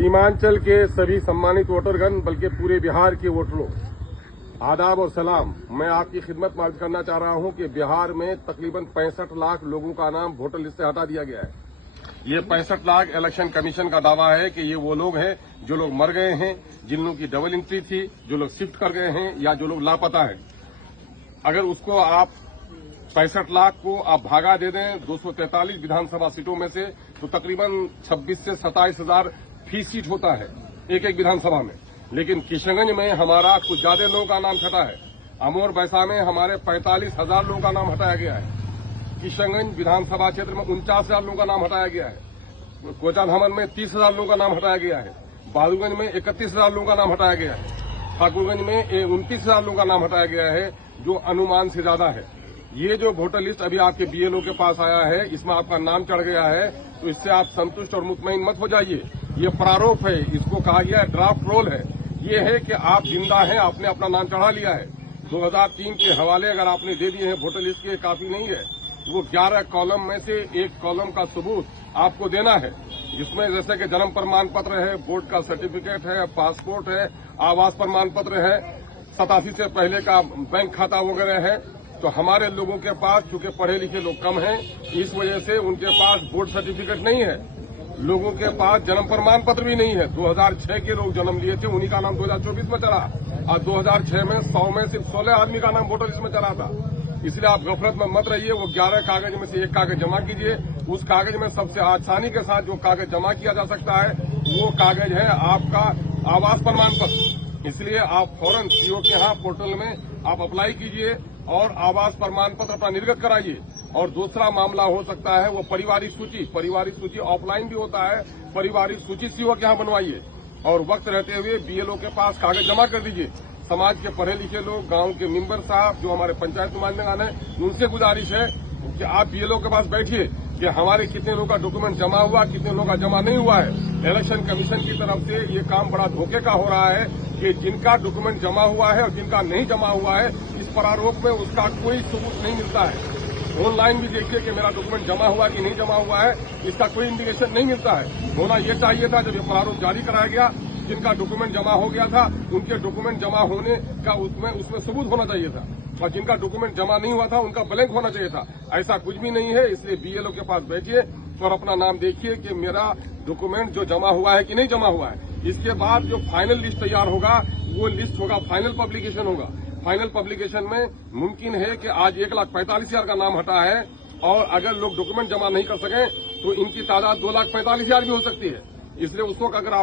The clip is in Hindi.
सीमांचल के सभी सम्मानित वोटरगण बल्कि पूरे बिहार के वोटरों, आदाब और सलाम। मैं आपकी खिदमत में अर्ज करना चाह रहा हूं कि बिहार में तकरीबन 65 लाख लोगों का नाम वोटर लिस्ट से हटा दिया गया है। ये 65 लाख इलेक्शन कमीशन का दावा है कि ये वो लोग हैं जो लोग मर गए हैं, जिन लोगों की डबल एंट्री थी, जो लोग शिफ्ट कर गए हैं या जो लोग लापता हैं। अगर उसको आप 65 लाख को आप भागा दे दें 243 विधानसभा सीटों में से, तो तकरीबन 26 से 27 हजार फी सीट होता है एक एक विधानसभा में। लेकिन किशनगंज में हमारा कुछ ज्यादा लोगों का नाम हटा है। अमोर बैसा में हमारे 45,000 लोगों का नाम हटाया गया है। किशनगंज विधानसभा क्षेत्र में 49,000 लोगों का नाम हटाया गया है। कोचाधामन में 30,000 लोगों का नाम हटाया गया है। बहादुरगंज में 31,000 लोगों का नाम हटाया गया है। ठाकुरगंज में 29,000 लोगों का नाम हटाया गया है, जो अनुमान से ज्यादा है। ये जो वोटर लिस्ट अभी आपके बीएलओ के पास आया है, इसमें आपका नाम चढ़ गया है, तो इससे आप संतुष्ट और मुतमईन मत हो जाइए। ये प्रारूप है, इसको कहा गया है ड्राफ्ट रोल है। ये है कि आप जिंदा हैं, आपने अपना नाम चढ़ा लिया है। 2003 के हवाले अगर आपने दे दिए हैं वोटर लिस्ट के, काफी नहीं है। वो 11 कॉलम में से एक कॉलम का सबूत आपको देना है, जिसमें जैसे कि जन्म प्रमाण पत्र है, बोर्ड का सर्टिफिकेट है, पासपोर्ट है, आवास प्रमाण पत्र है, 87 से पहले का बैंक खाता वगैरह है। तो हमारे लोगों के पास चूंकि पढ़े लिखे लोग कम हैं, इस वजह से उनके पास बोर्ड सर्टिफिकेट नहीं है। लोगों के पास जन्म प्रमाण पत्र भी नहीं है। 2006 के लोग जन्म लिए थे, उन्हीं का नाम 2024 में चला, और 2006 में 100 में सिर्फ 16 आदमी का नाम वोटर लिस्ट में चला था। इसलिए आप गफलत में मत रहिए। वो 11 कागज में से एक कागज जमा कीजिए। उस कागज में सबसे आसानी के साथ जो कागज जमा किया जा सकता है, वो कागज है आपका आवास प्रमाण पत्र। इसलिए आप फौरन सीओ के यहाँ पोर्टल में आप अप्लाई कीजिए और आवास प्रमाण पत्र अपना निर्गत कराइए। और दूसरा मामला हो सकता है वो पारिवारिक सूची ऑफलाइन भी होता है। पारिवारिक सूची सीओ के यहाँ बनवाइए और वक्त रहते हुए बीएलओ के पास कागज जमा कर दीजिए। समाज के पढ़े लिखे लोग, गांव के मेंबर साहब, जो हमारे पंचायत नुमाइंदगान है, उनसे गुजारिश है कि आप बीएलओ के पास बैठिए कि हमारे कितने लोगों का डॉक्यूमेंट जमा हुआ, कितने लोगों का जमा नहीं हुआ है। इलेक्शन कमीशन की तरफ से ये काम बड़ा धोखे का हो रहा है कि जिनका डॉक्यूमेंट जमा हुआ है और जिनका नहीं जमा हुआ है, इस प्रारूप में उसका कोई सबूत नहीं मिलता है। ऑनलाइन भी देखिए कि मेरा डॉक्यूमेंट जमा हुआ कि नहीं जमा हुआ है, इसका कोई इंडिकेशन नहीं मिलता है। होना ये चाहिए था जब ये प्रारूप जारी कराया गया, जिनका डॉक्यूमेंट जमा हो गया था उनके डॉक्यूमेंट जमा होने का उसमें सबूत होना चाहिए था, और जिनका डॉक्यूमेंट जमा नहीं हुआ था उनका ब्लैंक होना चाहिए था। ऐसा कुछ भी नहीं है। इसलिए बीएलओ के पास बैठिए और अपना नाम देखिए कि मेरा डॉक्यूमेंट जो जमा हुआ है कि नहीं जमा हुआ है। इसके बाद जो फाइनल लिस्ट तैयार होगा, वो लिस्ट होगा, फाइनल पब्लिकेशन होगा। फाइनल पब्लिकेशन में मुमकिन है कि आज 1,45,000 का नाम हटा है, और अगर लोग डॉक्यूमेंट जमा नहीं कर सकें तो इनकी तादाद 2,45,000 भी हो सकती है। इसलिए उस वक्त अगर आप